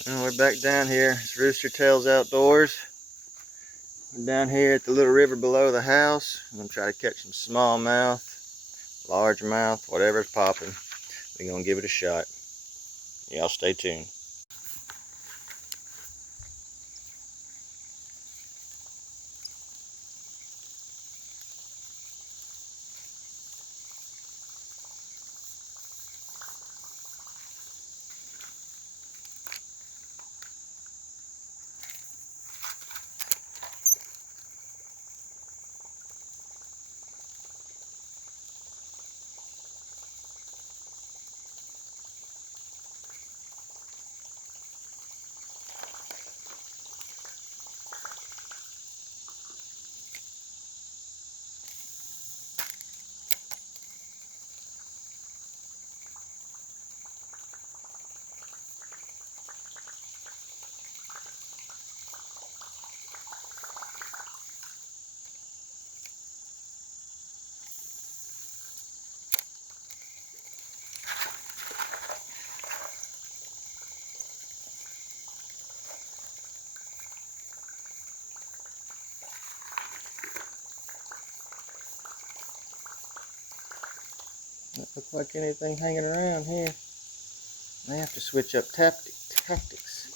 And we're back down here. It's Rooster Tails Outdoors. We're down here at the little river below the house. I'm gonna try to catch some smallmouth, largemouth, whatever's popping. We're gonna give it a shot. Y'all stay tuned. Doesn't look like anything hanging around here. I have to switch up tactics.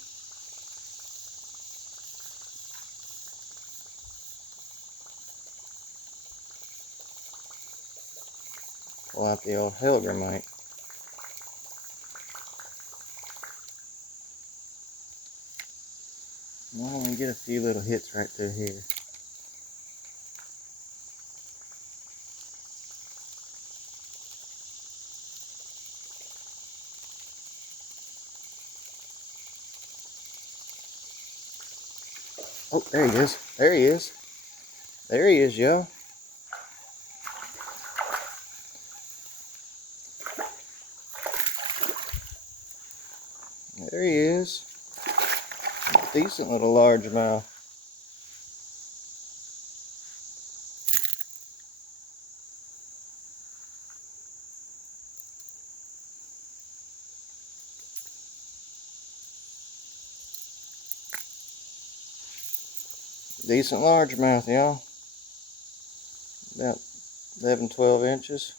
Pull out the old Helgramite. I want to get a few little hits right through here. Oh, there he is. There he is. There he is, y'all. There he is. Decent little largemouth. Decent largemouth, y'all. About 11, 12 inches.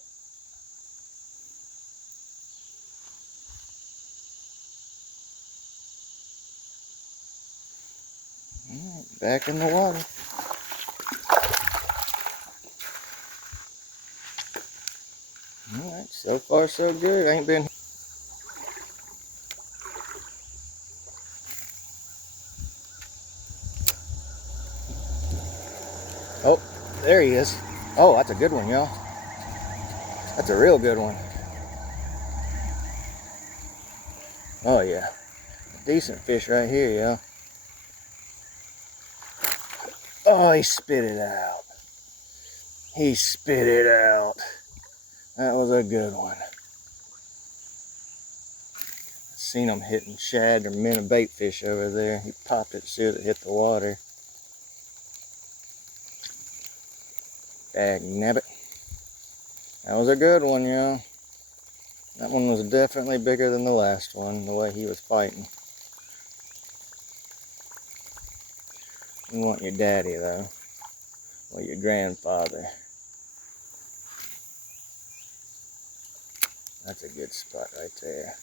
Alright, back in the water. Alright, so far so good. Ain't been... Oh, there he is. Oh, that's a good one, y'all. That's a real good one. Oh, yeah. Decent fish right here, y'all. Oh, he spit it out. He spit it out. That was a good one. Seen him hitting shad or minnow bait fish over there. He popped it as soon as it hit the water. Dagnabbit. That was a good one, y'all. That one was definitely bigger than the last one, the way he was fighting. You want your daddy, though. Or your grandfather. That's a good spot right there.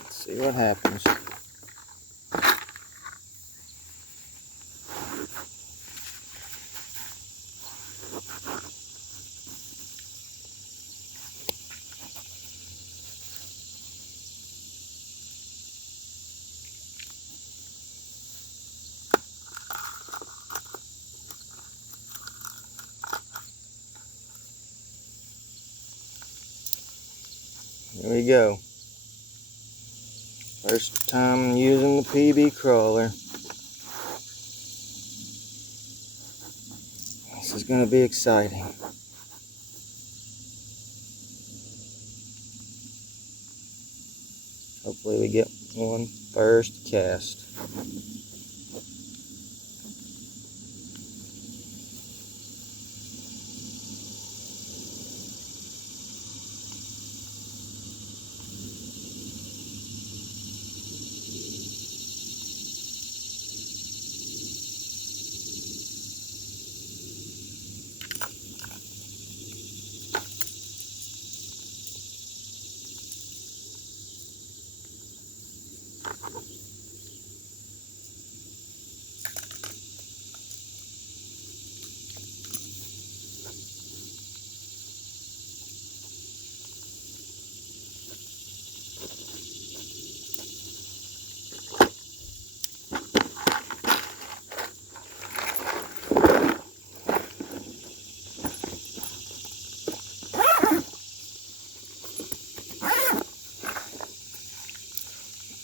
Let's see what happens. Here we go. First time using the PB crawler. This is going to be exciting. Hopefully we get one first cast.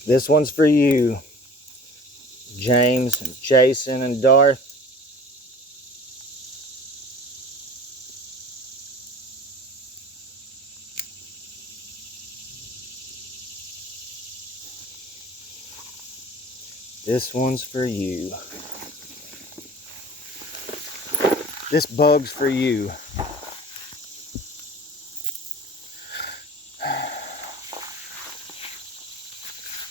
This one's for you, James and Jason and Darth. This one's for you. This bug's for you.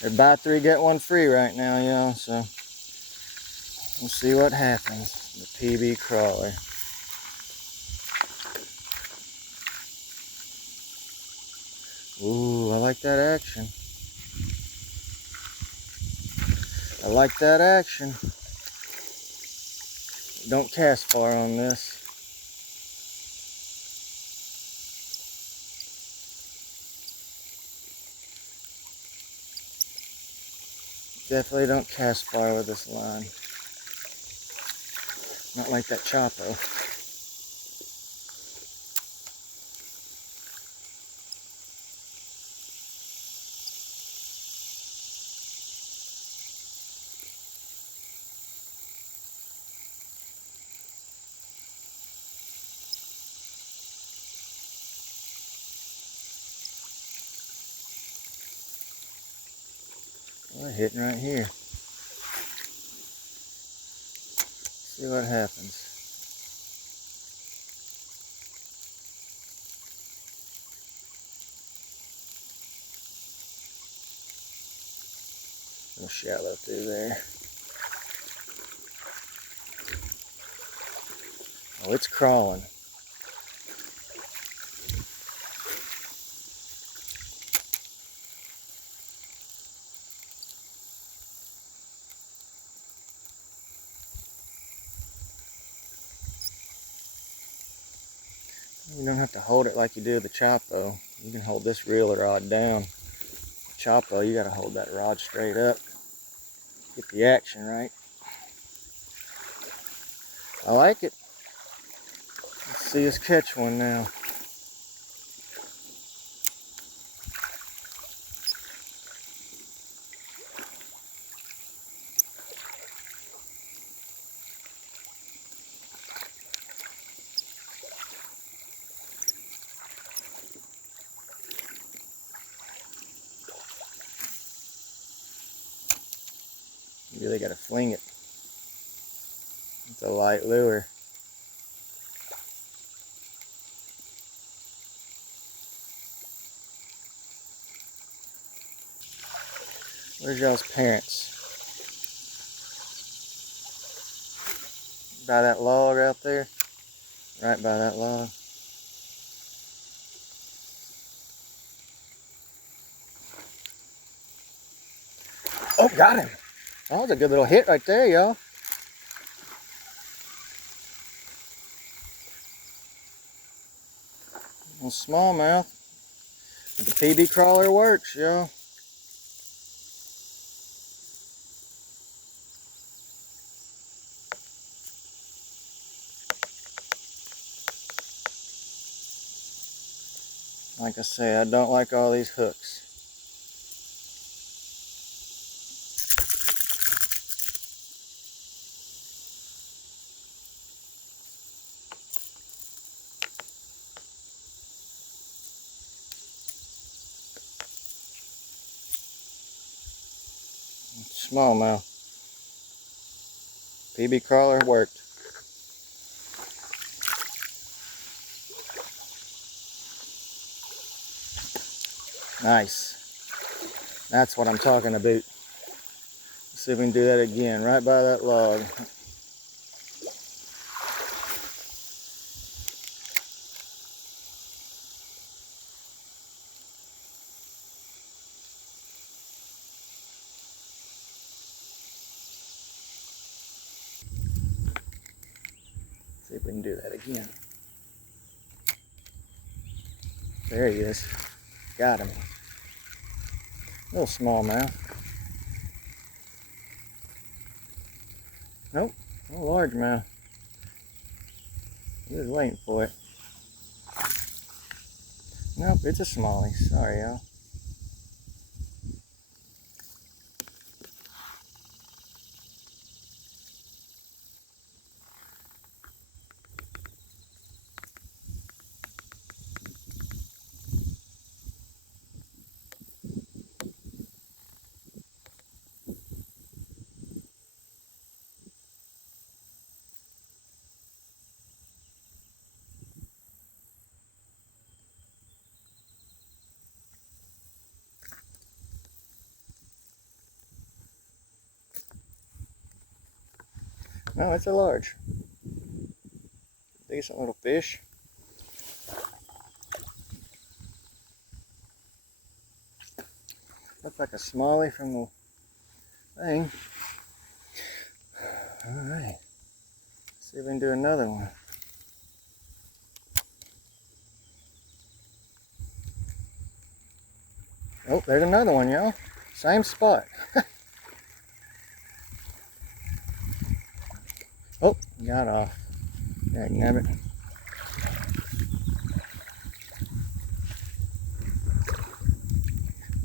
They're buy three, get one free right now, y'all, so we'll see what happens. The PB crawler. Ooh, I like that action. I like that action. Don't cast far on this. Definitely don't cast far with this line. Not like that Chopo. We're hitting right here. See what happens. A little shallow through there. Oh, it's crawling. You don't have to hold it like you do the Chopo. You can hold this reel rod down. The Chopo, you gotta hold that rod straight up. Get the action right. I like it. Let's see us catch one now. You really gotta fling it. It's a light lure. Where's y'all's parents? By that log out there? Right by that log. Oh, got him. That was a good little hit right there, y'all. Little smallmouth. But the PB crawler works, y'all. Like I say, I don't like all these hooks. Smallmouth. PB crawler worked. Nice. That's what I'm talking about. Let's see if we can do that again, right by that log. See if we can do that again. There he is. Got him. Little smallmouth. Nope, a largemouth. He was waiting for it. Nope, it's a smallie. Sorry, y'all. No, it's a large. Decent little fish. Looks like a smallie from the thing. Alright. See if we can do another one. Oh, there's another one, y'all. Same spot. Oh, got off. Dagnabbit.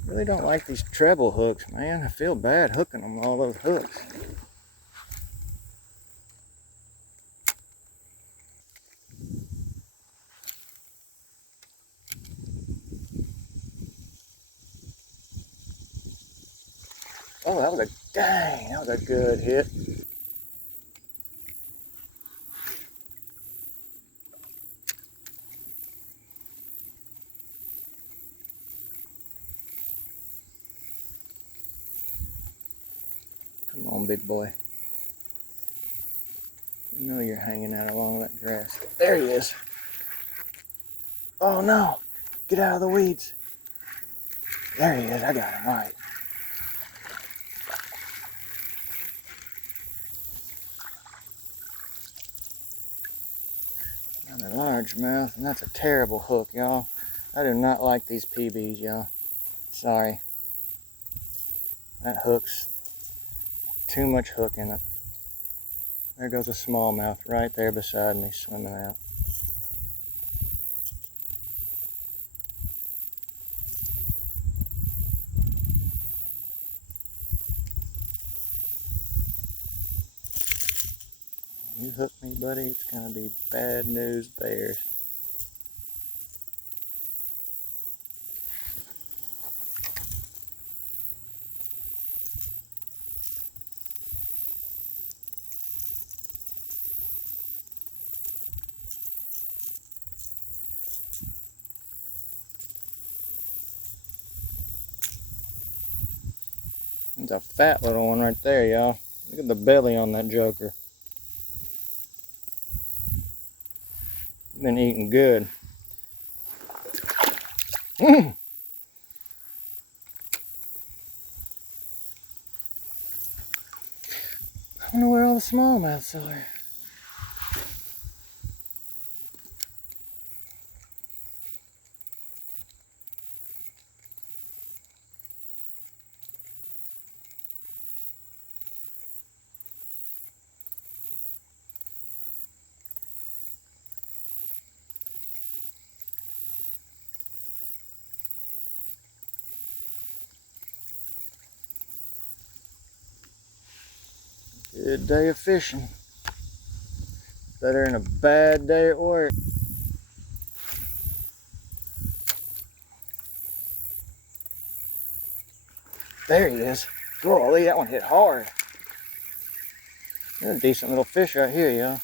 Really don't like these treble hooks, man. I feel bad hooking them with all those hooks. Oh, that was that was a good hit. Come on, big boy. You know you're hanging out along that grass. There he is. Oh no, get out of the weeds. There he is, I got him, all right. Another largemouth, and that's a terrible hook, y'all. I do not like these PBs, y'all. Sorry. That hook's too much hook in it. There goes a smallmouth right there beside me swimming out. You hook me, buddy, it's gonna be bad news bears. It's a fat little one right there, y'all. Look at the belly on that joker. Been eating good. I don't know where all the smallmouths are. Good day of fishing. Better than a bad day at work. There he is. Golly, that one hit hard. There's a decent little fish right here, y'all.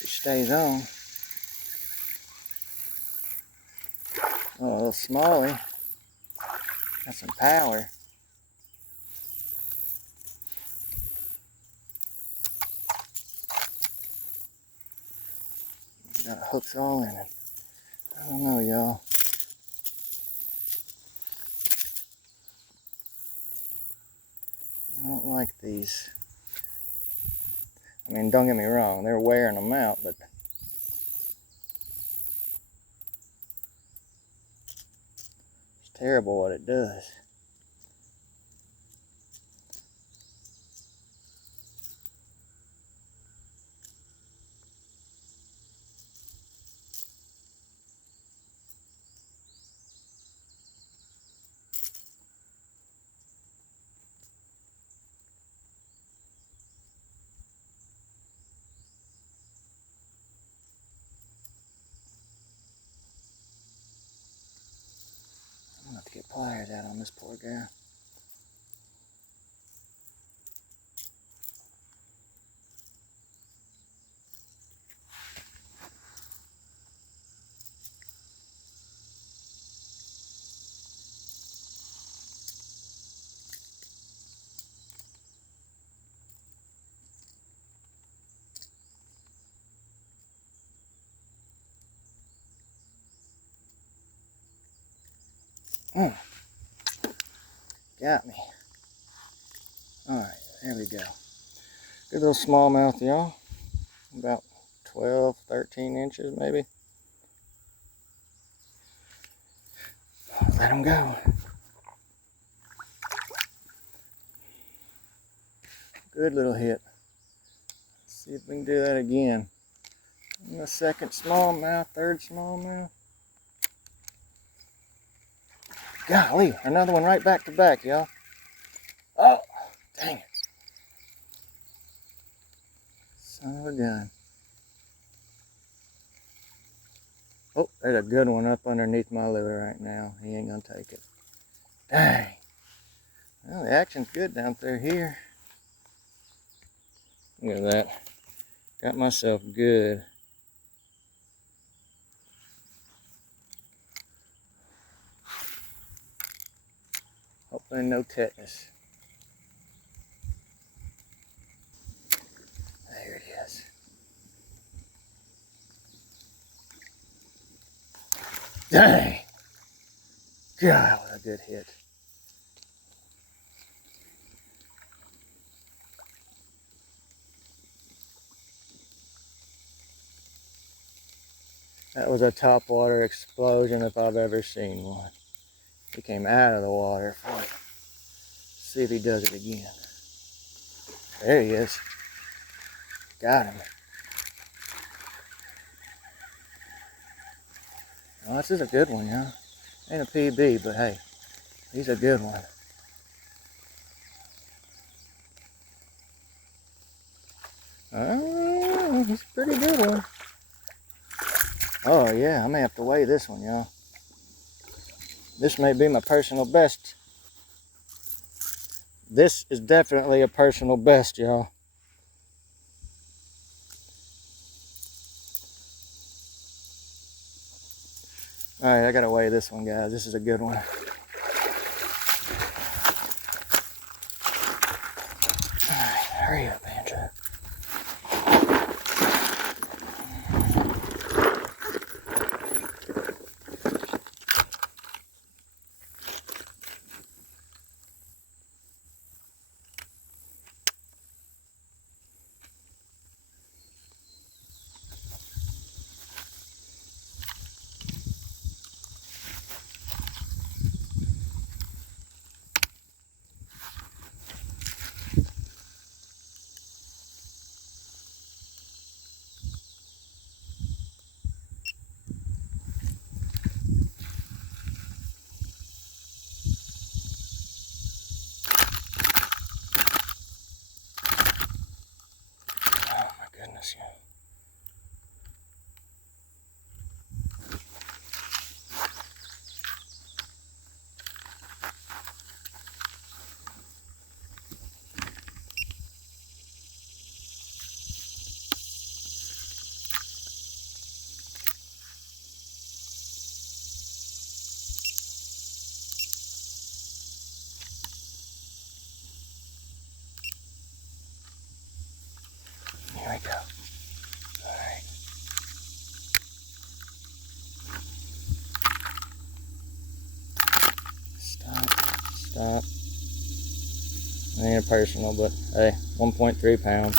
He stays on. Oh, a little smallie. Got some power. Got hooks all in it. I don't know, y'all. I don't like these. I mean, don't get me wrong, they're wearing them out, but it's terrible what it does. I'm gonna have to get pliers out on this poor Got me. Alright, there we go. Good little smallmouth, y'all. About 12, 13 inches maybe. Let him go. Good little hit. Let's see if we can do that again. And the second smallmouth, third smallmouth. Golly, another one right back to back, y'all. Oh, dang it. Son of a gun. Oh, there's a good one up underneath my lure right now. He ain't gonna take it. Dang. Well, the action's good down through here. Look at that. Got myself good. Hopefully no tetanus. There it is. Dang! God, what a good hit. That was a topwater explosion if I've ever seen one. He came out of the water for it. See if he does it again. There he is. Got him. Oh, this is a good one, y'all. Ain't a PB, but hey, he's a good one. Oh, he's a pretty good one. Oh yeah, I may have to weigh this one, y'all. This may be my personal best. This is definitely a personal best, y'all. Alright, I gotta weigh this one, guys. This is a good one. Alright, hurry up, Andrew. Goodness, yeah. Here we go. Alright. Stop. Ain't a personal, but hey, 1.3 pounds.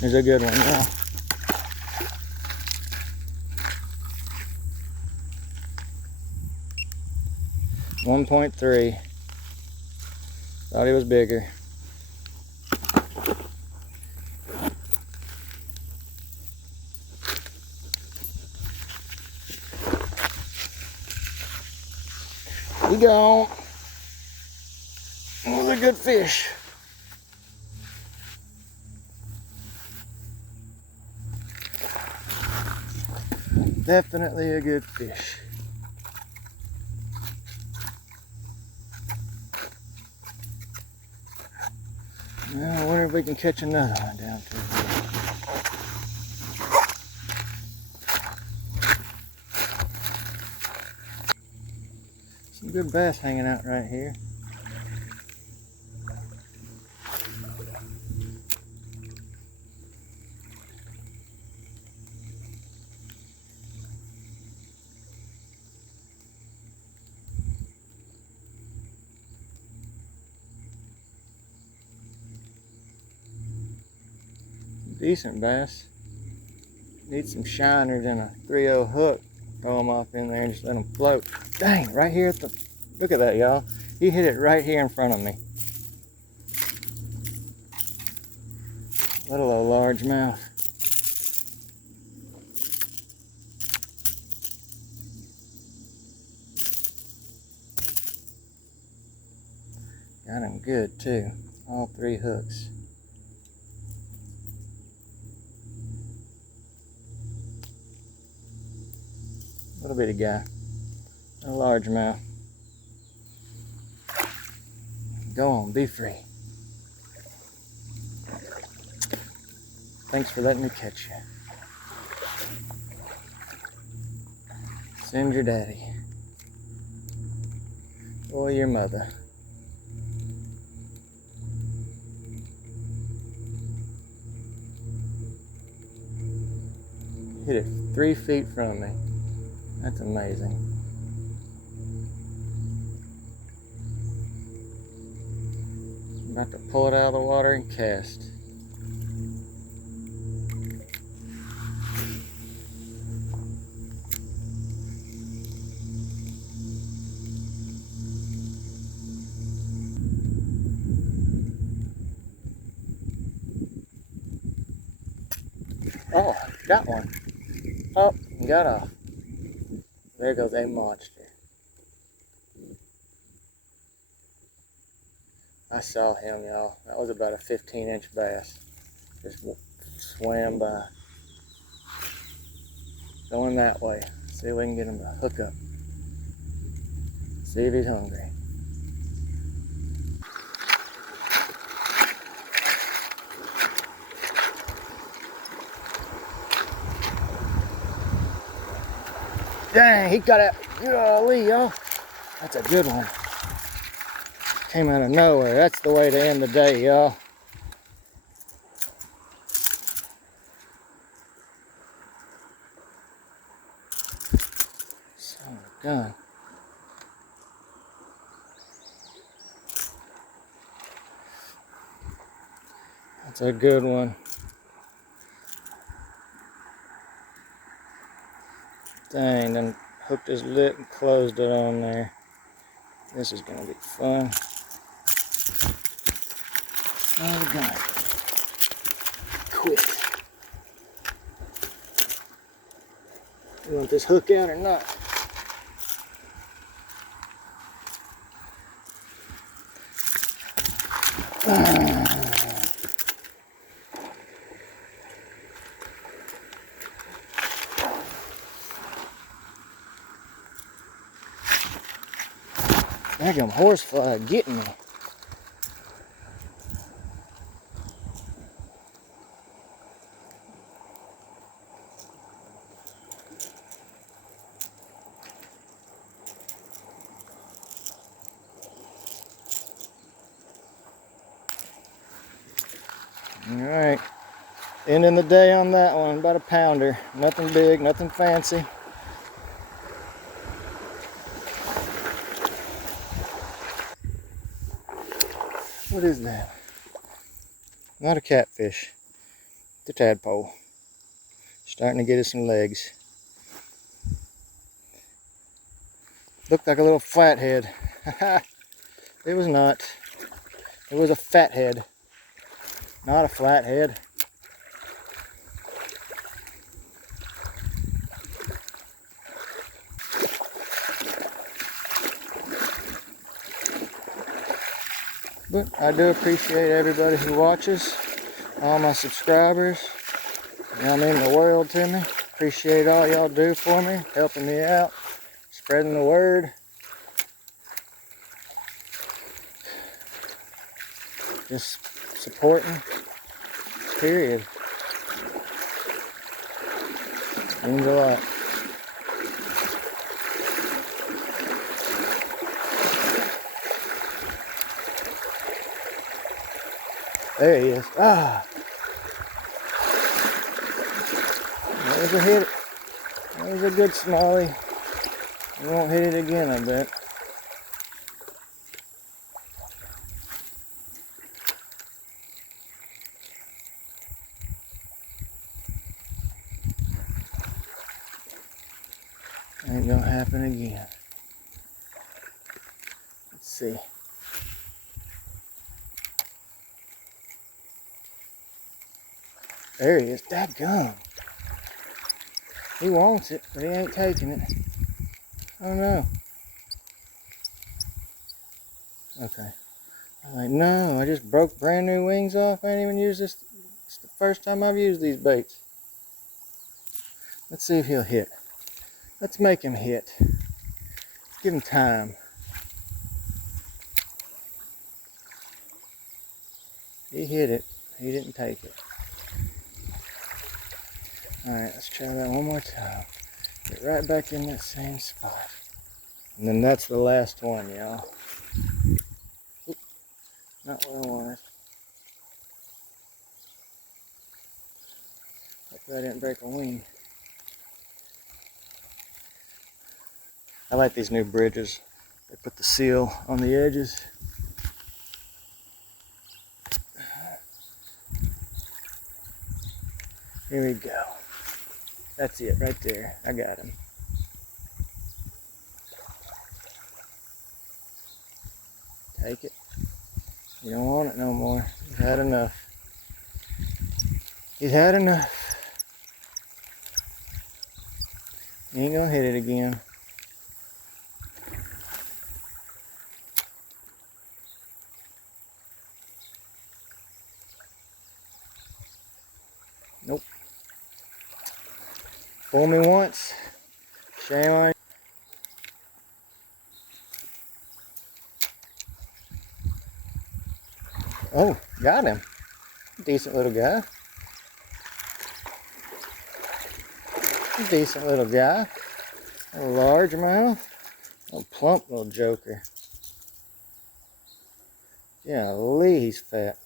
Here's a good one, yeah. .3. Thought he was bigger. He gone. It was a good fish. Definitely a good fish. Now, I wonder if we can catch another one down through here. Some good bass hanging out right here. Decent bass. Need some shiners and a 3/0 hook. Throw them off in there and just let them float. Dang, right here at the, look at that, y'all. He hit it right here in front of me. Little old largemouth. Got him good too. All 3 hooks. Little bitty guy. A largemouth. Go on, be free. Thanks for letting me catch you. Send your daddy. Or your mother. Hit it 3 feet from me. That's amazing. I'm about to pull it out of the water and cast. Oh, got one. Oh, got off. There goes a monster. I saw him, y'all. That was about a 15-inch bass. Just swam by. Going that way. See if we can get him to hook up. See if he's hungry. Dang, he got out. Golly, y'all. That's a good one. Came out of nowhere. That's the way to end the day, y'all. Son of a gun. That's a good one. Dang, then hooked his lip and closed it on there. This is gonna be fun. Oh, God. Quit. You want this hook out or not? Daggum horsefly getting me. Alright, ending the day on that one, about a pounder. Nothing big, nothing fancy. What is that? Not a catfish, it's a tadpole. Starting to get us some legs. Looked like a little flathead. It was not. It was a fathead. Not a flathead. But I do appreciate everybody who watches, all my subscribers. Y'all mean the world to me. Appreciate all y'all do for me, helping me out, spreading the word. Just supporting, period. Means a lot. There he is. Ah! That was a hit. That was a good smallie. We won't hit it again, I bet. see. There he is. Dadgum. He wants it, but he ain't taking it. Oh no. Okay. I'm like, no, I just broke brand new wings off. I ain't even used this. It's the first time I've used these baits. Let's see if he'll hit. Let's make him hit. Let's give him time. He hit it. He didn't take it. Alright, let's try that one more time. Get right back in that same spot. And then that's the last one, y'all. Not what I wanted. Hopefully I didn't break a wing. I like these new bridges. They put the seal on the edges. Here we go. That's it right there. I got him. Take it. You don't want it no more. You've had enough. He's had enough. He ain't gonna hit it again. Nope. Fool me once. Shame on you. Oh, got him. Decent little guy. Decent little guy. A largemouth. A plump little joker. Golly, he's fat.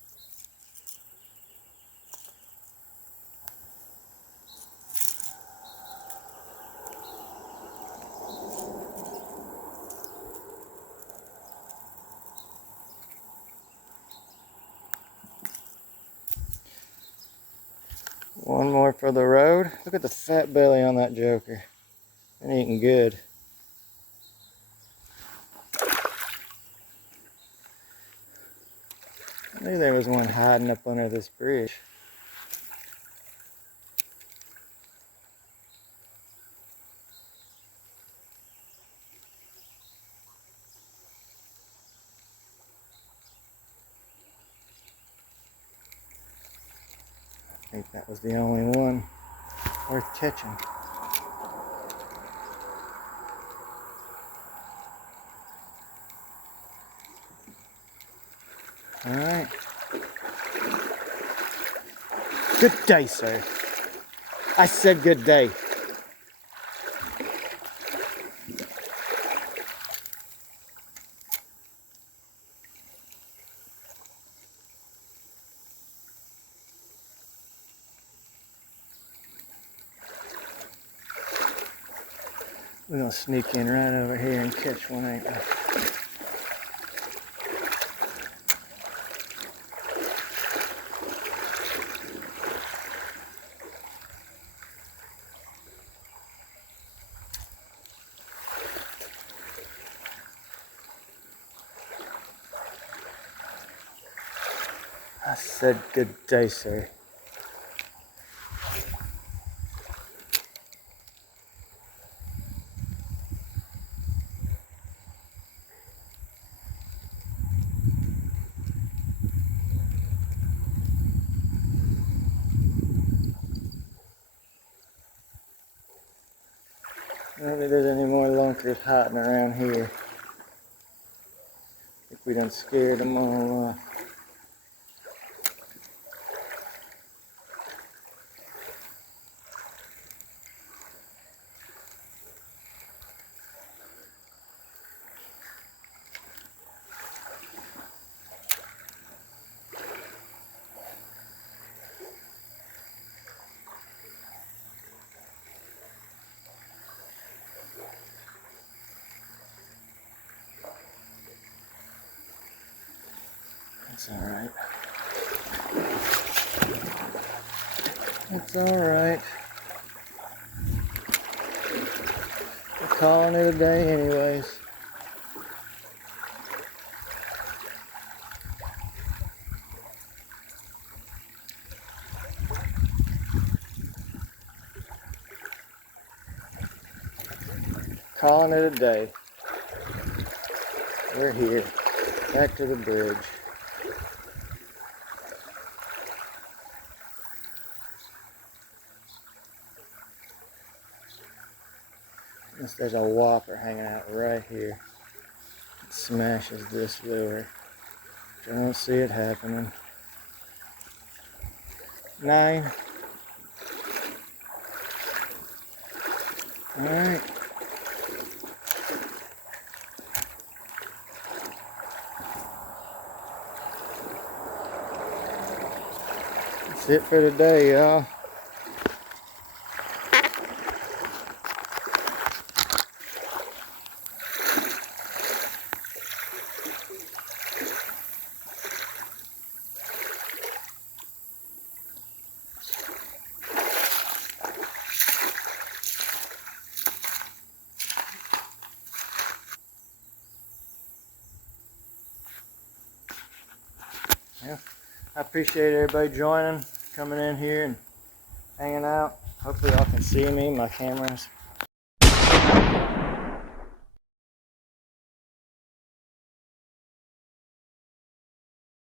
One more for the road. Look at the fat belly on that joker. They're eating good. I knew there was one hiding up under this bridge. I think that was the only one worth catching. All right. Good day, sir. I said good day. We're gonna sneak in right over here and catch one, ain't we? I said good day, sir. I don't think there's any more lunkers hiding around here. I think we done scared them all off. It's alright. It's alright. We're calling it a day anyways. calling it a day. We're here. Back to the bridge. There's a whopper hanging out right here. It smashes this lure. I don't see it happening. 9. Alright. That's it for today, y'all. Yeah, I appreciate everybody joining, coming in here and hanging out. Hopefully y'all can see me. My camera's